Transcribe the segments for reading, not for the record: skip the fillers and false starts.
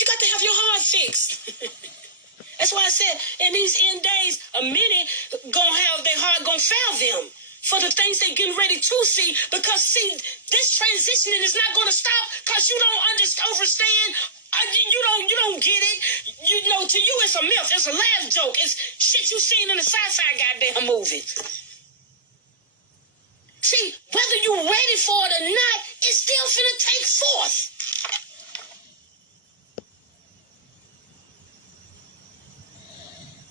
You got to have your heart fixed. That's why I said, in these end days, a many gonna have their heart gonna fail them for the things they getting ready to see. Because, see, this transitioning is not gonna stop because you don't understand. You don't get it. You know, to you it's a myth. It's a laugh joke. It's shit you seen in a sci-fi goddamn movie. See, whether you ready for it or not, it's still finna take forth.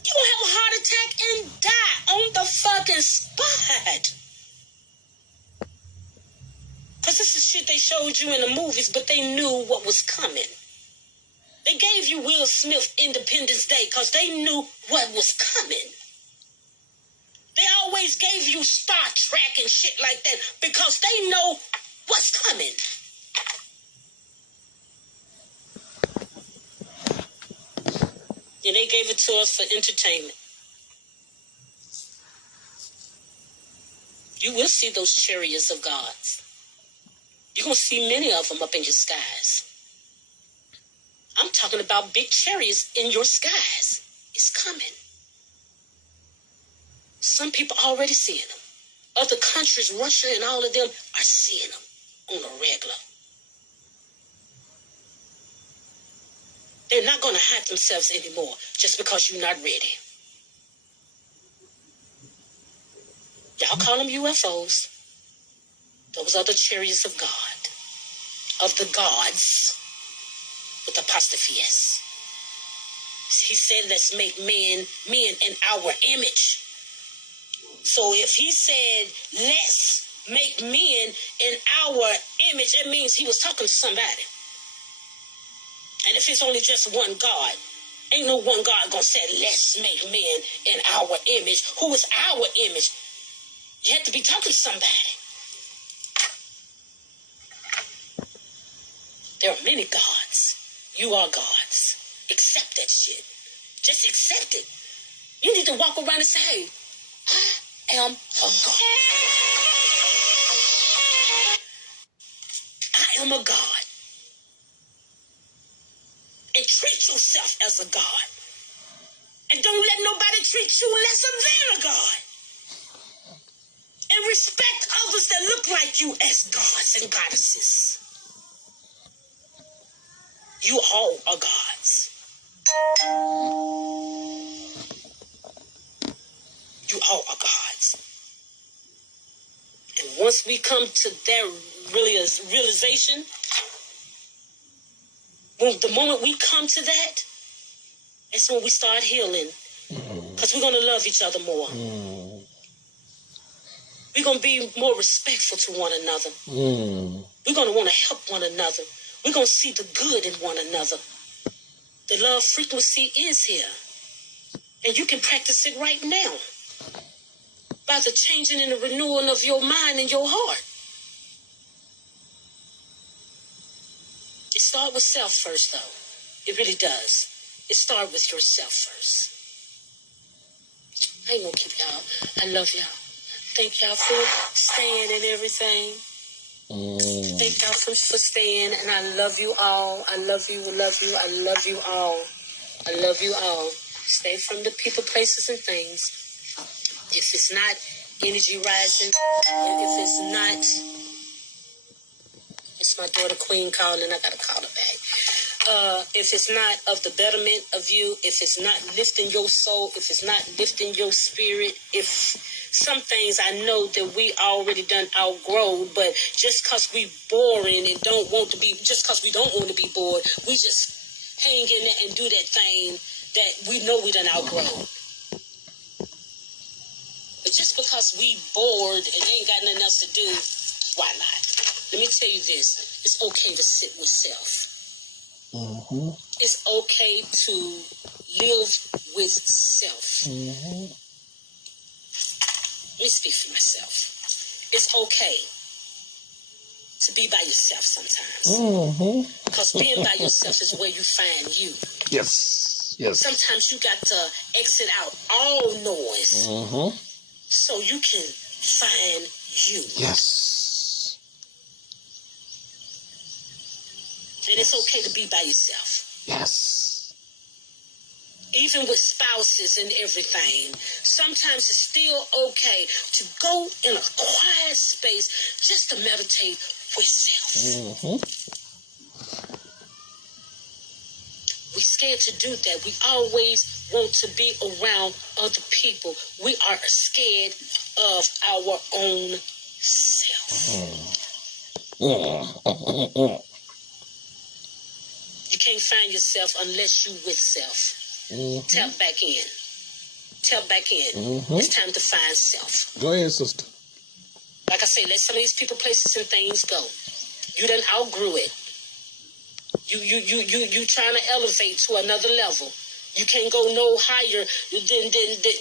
You gonna have a heart attack and die on the fucking spot. Because this is shit they showed you in the movies, but they knew what was coming. They gave you Will Smith Independence Day because they knew what was coming. They always gave you Star Trek and shit like that because they know what's coming. And they gave it to us for entertainment. You will see those chariots of gods. You're going to see many of them up in your skies. I'm talking about big chariots in your skies. It's coming. Some people already seeing them. Other countries, Russia and all of them, are seeing them on a regular. They're not going to hide themselves anymore just because you're not ready. Y'all call them UFOs. Those are the chariots of God. Of the gods. With apostrophe S. He said, let's make men in our image. So if he said, let's make men in our image, it means he was talking to somebody. And if it's only just one God, ain't no one God gonna say, let's make men in our image. Who is our image? You have to be talking to somebody. There are many gods. You are gods. Accept that shit. Just accept it. You need to walk around and say, hey, I am a God. I am a God. And treat yourself as a God. And don't let nobody treat you lesser than a God. And respect others that look like you as gods and goddesses. You all are gods. You all are gods. And once we come to that realization, the moment we come to that, that's when we start healing. Because we're going to love each other more. We're going to be more respectful to one another. We're going to want to help one another. We're going to see the good in one another. The love frequency is here. And you can practice it right now. By the changing and the renewing of your mind and your heart. It starts with self first, though. It really does. It starts with yourself first. I ain't gonna keep y'all. I love y'all. Thank y'all for staying and everything. Thank y'all for staying, and I love you all. I love you, love you, I love you all. I love you all. Stay from the people, places, and things. If it's not energy rising, if it's not, it's my daughter Queen calling, I gotta call her back. If it's not of the betterment of you, if it's not lifting your soul, if it's not lifting your spirit, if some things I know that we already done outgrow, but just because we boring and don't want to be, just because we don't want to be bored, we just hang in there and do that thing that we know we done outgrown. But just because we bored and ain't got nothing else to do, why not? Let me tell you this. It's okay to sit with self. It's okay to live with self. Let me speak for myself. It's okay to be by yourself sometimes. Because being by yourself is where you find you. Yes. Yes. Sometimes you got to exit out all noise so you can find you. Yes. And it's okay to be by yourself. Yes. Even with spouses and everything, sometimes it's still okay to go in a quiet space just to meditate with self. We're scared to do that. We always want to be around other people. We are scared of our own self. You can't find yourself unless you with self. Tap back in. Tap back in. It's time to find self. Go ahead, sister. Like I say, let some of these people, places, and things go. You done outgrew it. You trying to elevate to another level. You can't go no higher than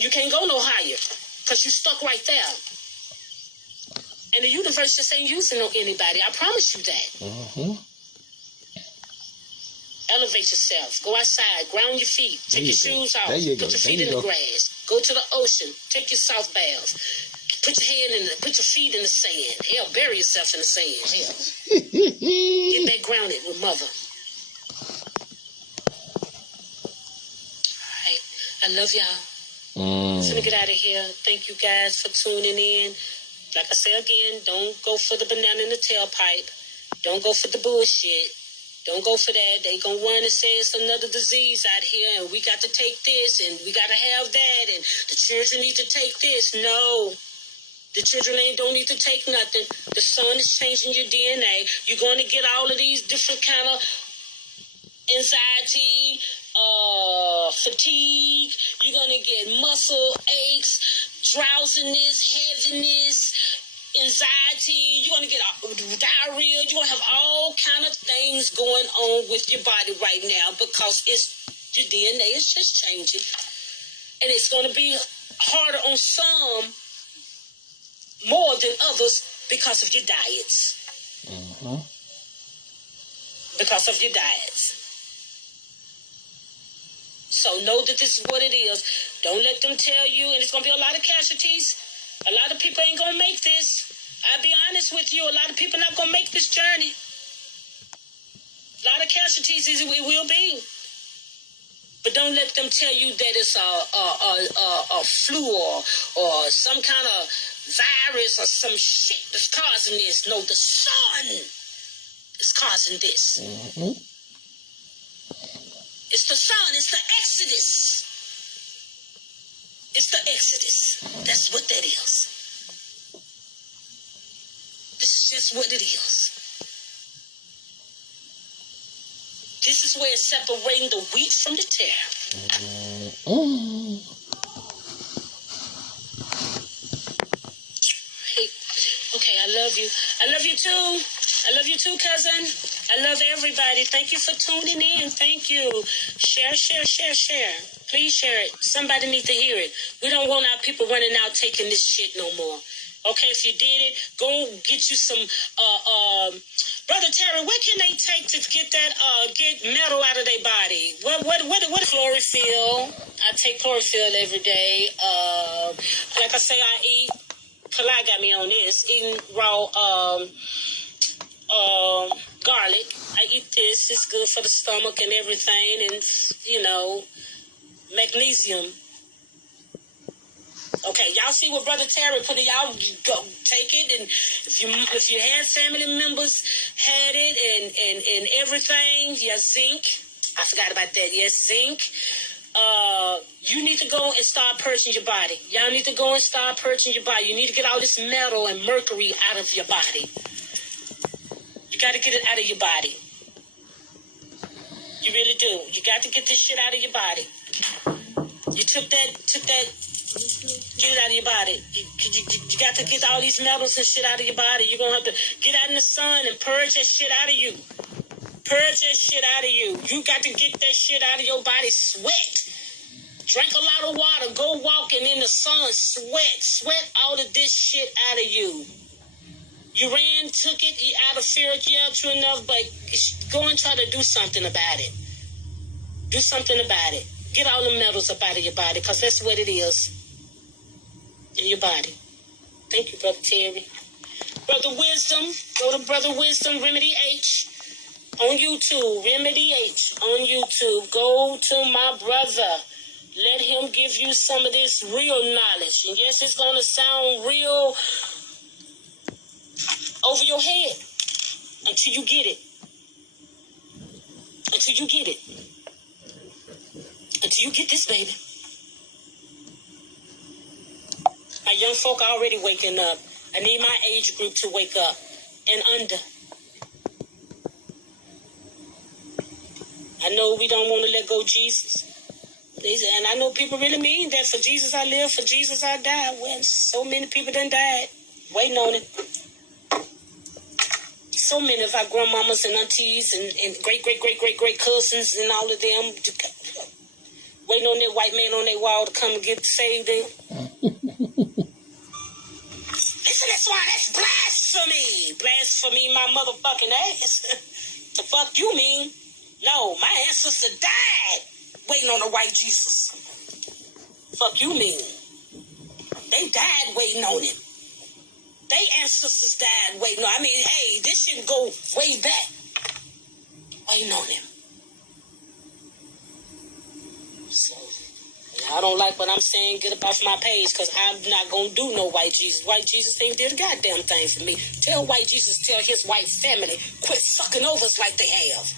you can't go no higher because you stuck right there. And the universe just ain't using anybody. I promise you that. Elevate yourself. Go outside. Ground your feet. Take your shoes off. Put your feet in the grass. Go to the ocean. Take your south baths. Put your feet in the sand. Hell, bury yourself in the sand. Hell. Get back grounded with mother. All right. I love y'all. I'm gonna get out of here. Thank you guys for tuning in. Like I say again, don't go for the banana in the tailpipe. Don't go for the bullshit. Don't go for that. They gonna run and say it's another disease out here and we got to take this and we got to have that and the children need to take this. No. The children don't need to take nothing. The sun is changing your DNA. You're going to get all of these different kind of anxiety, fatigue. You're going to get muscle aches, drowsiness, heaviness, anxiety. You're going to get diarrhea. You're going to have all kind of things going on with your body right now because your DNA is just changing. And it's going to be harder on some more than others because of your diets. Because of your diets. So know that this is what it is. Don't let them tell you, and it's going to be a lot of casualties. A lot of people ain't going to make this. I'll be honest with you, a lot of people not going to make this journey. A lot of casualties it will be. But don't let them tell you that it's a flu or some kind of virus or some shit that's causing this. No, the sun is causing this. It's the sun. It's the Exodus. It's the Exodus. That's what that is. This is just what it is. This is where it's separating the wheat from the tare. Hey, okay, I love you. I love you too. I love you too, cousin. I love everybody. Thank you for tuning in. Thank you. Share. Please share it. Somebody needs to hear it. We don't want our people running out taking this shit no more. Okay, if you did it, go get you some, Brother Terry, what can they take to get that, get metal out of their body? What chlorophyll? I take chlorophyll every day. Like I say, I eat, Kalai got me on this, eating raw, garlic. I eat this. It's good for the stomach and everything, and, magnesium. Okay, y'all see what Brother Terry put in. Y'all go take it, and if you had family members had it and everything, zinc. I forgot about that. Yes, zinc. You need to go and start purging your body. Y'all need to go and start purging your body. You need to get all this metal and mercury out of your body. You got to get it out of your body. You really do. You got to get this shit out of your body. You took that, get it out of your body. You got to get all these metals and shit out of your body. You're going to have to get out in the sun and purge that shit out of you. Purge that shit out of you. You got to get that shit out of your body. Sweat. Drink a lot of water. Go walking in the sun. Sweat all of this shit out of you. You ran, took it out of fear. Yeah, true enough, but go and try to do something about it. Do something about it. Get all the metals up out of your body, because that's what it is in your body. Thank you, Brother Terry. Brother Wisdom. Go to Brother Wisdom, Remedy H. On YouTube, Remedy H on YouTube. Go to my brother. Let him give you some of this real knowledge. And yes, it's going to sound real over your head until you get it. Until you get it. Until you get this, baby. My young folk are already waking up. I need my age group to wake up and under. I know we don't want to let go of Jesus. And I know people really mean that. For Jesus I live, for Jesus I die. Well, so many people done died waiting on it. So many of our grandmamas and aunties and great cousins and all of them waiting on that white man on their wall to come and get saved them. Listen, that's why that's blasphemy. Blasphemy my motherfucking ass. The fuck you mean? No, my ancestor died waiting on the white Jesus. Fuck you mean? They died waiting on him. They ancestors died waiting on him. I mean, hey, this shit go way back. Waiting on him. So, I don't like what I'm saying. Get up off my page, because I'm not going to do no white Jesus. White Jesus ain't did a goddamn thing for me. Tell white Jesus, tell his white family, quit sucking over us like they have.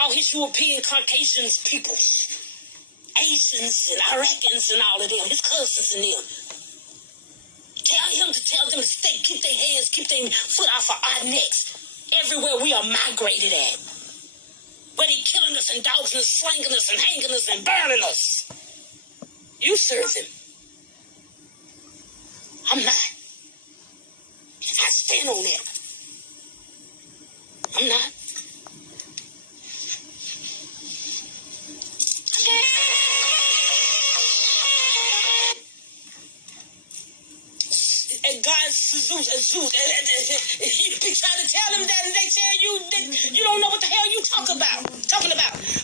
All his European Caucasians people, Asians and Iraqis and all of them, his cousins and them. Tell him to tell them to stay, keep their hands, keep their foot off of our necks. Everywhere we are migrated at. Where they killing us and dogging us, slanging us and hanging us and burning us. You serve him. I'm not. I stand on that. I'm not. And God's Zeus, you try to tell them that, and they tell you that you don't know what the hell you talking about.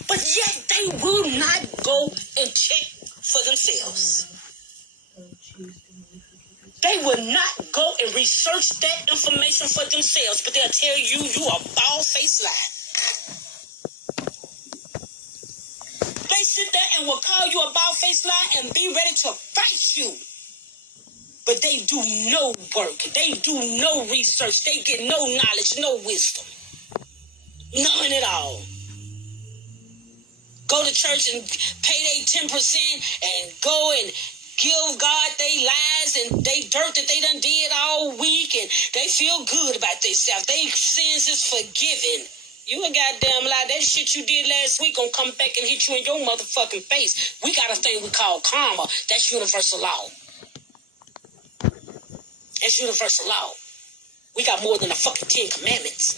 But yet they will not go and check for themselves. They will not go and research that information for themselves, but they'll tell you a bald-faced lie. They sit there and will call you a bald-faced lie and be ready to fight you. But they do no work. They do no research. They get no knowledge, no wisdom. None at all. Go to church and pay their 10% and go and give God they lies and they dirt that they done did all week, and they feel good about themselves. They sins is forgiven. You a goddamn lie. That shit you did last week gonna come back and hit you in your motherfucking face. We got a thing we call karma. That's universal law. It's universal law. We got more than a fucking 10 commandments.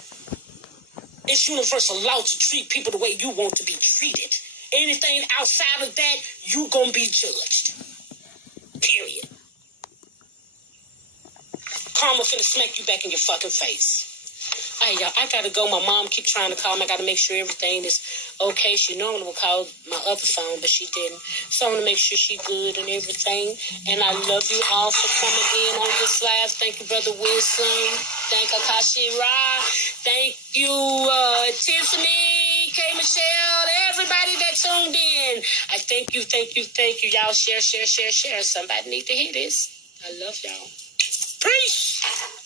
It's universal law to treat people the way you want to be treated. Anything outside of that, you gonna be judged. Period. Karma finna smack you back in your fucking face. Hey, y'all, I gotta go. My mom keep trying to call me. I gotta make sure everything is okay. She normally would call my other phone, but she didn't. So I want to make sure she's good and everything. And I love you all for coming in on this live. Thank you, Brother Wilson. Thank Akashi Ra. Thank you, Tiffany, K. Michelle, everybody that tuned in. I thank you. Y'all share. Somebody need to hear this. I love y'all. Peace.